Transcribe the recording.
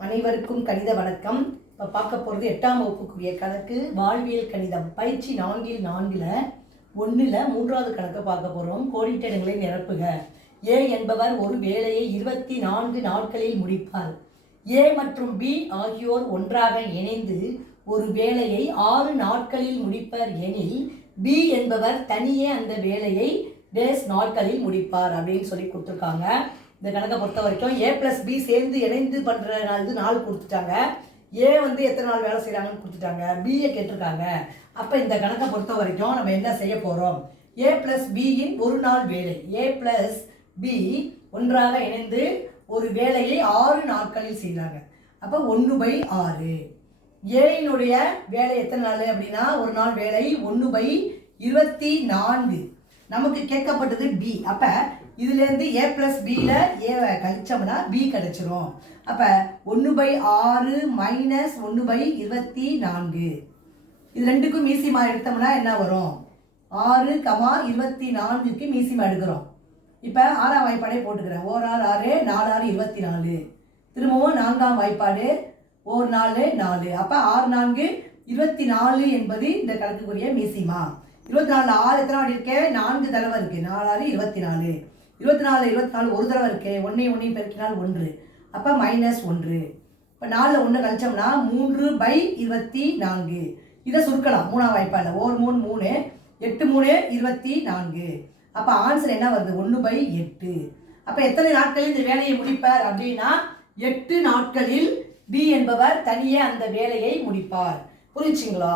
அனைவருக்கும் கணித வணக்கம். இப்போ பார்க்க போகிறது 8ஆம் வகுப்புக்குரிய கணக்கு வாழ்வியல் கணிதம் பயிற்சி 4 1 மூன்றாவது கணக்கை பார்க்க போகிறோம். கோடிட்ட இடங்களை நிரப்புக. ஏ என்பவர் ஒரு வேலையை 24 நாட்களில் முடிப்பார். ஏ மற்றும் பி ஆகியோர் ஒன்றாக இணைந்து ஒரு வேலையை 6 நாட்களில் முடிப்பர் எனில் பி என்பவர் தனியே அந்த வேலையை டேஸ் நாட்களில் முடிப்பார் அப்படின்னு சொல்லி கொடுத்துருக்காங்க. இந்த கணக்கை பொறுத்த வரைக்கும் ஏ ப்ளஸ் பி சேர்ந்து இணைந்து பண்ணுற நாள் கொடுத்துட்டாங்க. ஏ வந்து எத்தனை நாள் வேலை செய்கிறாங்கன்னு கொடுத்துட்டாங்க. பியை கேட்டிருக்காங்க. அப்போ இந்த கணக்கை பொறுத்த வரைக்கும் நம்ம என்ன செய்ய போகிறோம்? ஏ ப்ளஸ் பியின் ஒரு நாள் வேலை. ஏ ப்ளஸ் பி ஒன்றாக இணைந்து ஒரு வேலையை 6 நாட்களில் செய்கிறாங்க. அப்போ 1/6. ஏயினுடைய வேலை எத்தனை நாள் அப்படின்னா ஒரு நாள் வேலை 1/24. நமக்கு கேட்கப்பட்டது பி. அப்போ இதுலேருந்து ஏ ப்ளஸ் பியில் ஏவை கழிச்சோம்னா பி கிடச்சிரும். அப்போ 1/6 மைனஸ் 1/24. இது ரெண்டுக்கும் மீசிமா எடுத்தோம்னா என்ன வரும்? 6,24க்கு மீசிமா எடுக்கிறோம். இப்போ 6ஆம் வாய்ப்பாடே போட்டுக்கிறேன். 1 6 6 4 6 24. திரும்பவும் 4ஆம் வாய்ப்பாடு 1 4 4. அப்போ 6 4 24 என்பது இந்த கணக்குக்குரிய மீசிமா. 24 6 எத்தனை வாட்டி இருக்கு? 4 தடவை இருக்குது. 4 6 24. 24 24 ஒரு தடவை இருக்கு. 1 பெருக்கினால் 1. அப்போ -1. இப்போ 4 1 கழிச்சோம்னா 3/24. இதை சுருக்கலாம் 3ஆம் வாய்ப்பாடில். 1 3 3 8 3 24. அப்போ ஆன்சர் என்ன வருது? 1/8. அப்போ எத்தனை நாட்களில் இந்த வேலையை முடிப்பார் அப்படின்னா 8 நாட்களில் பி என்பவர் தனியே அந்த வேலையை முடிப்பார். புரிச்சுங்களா?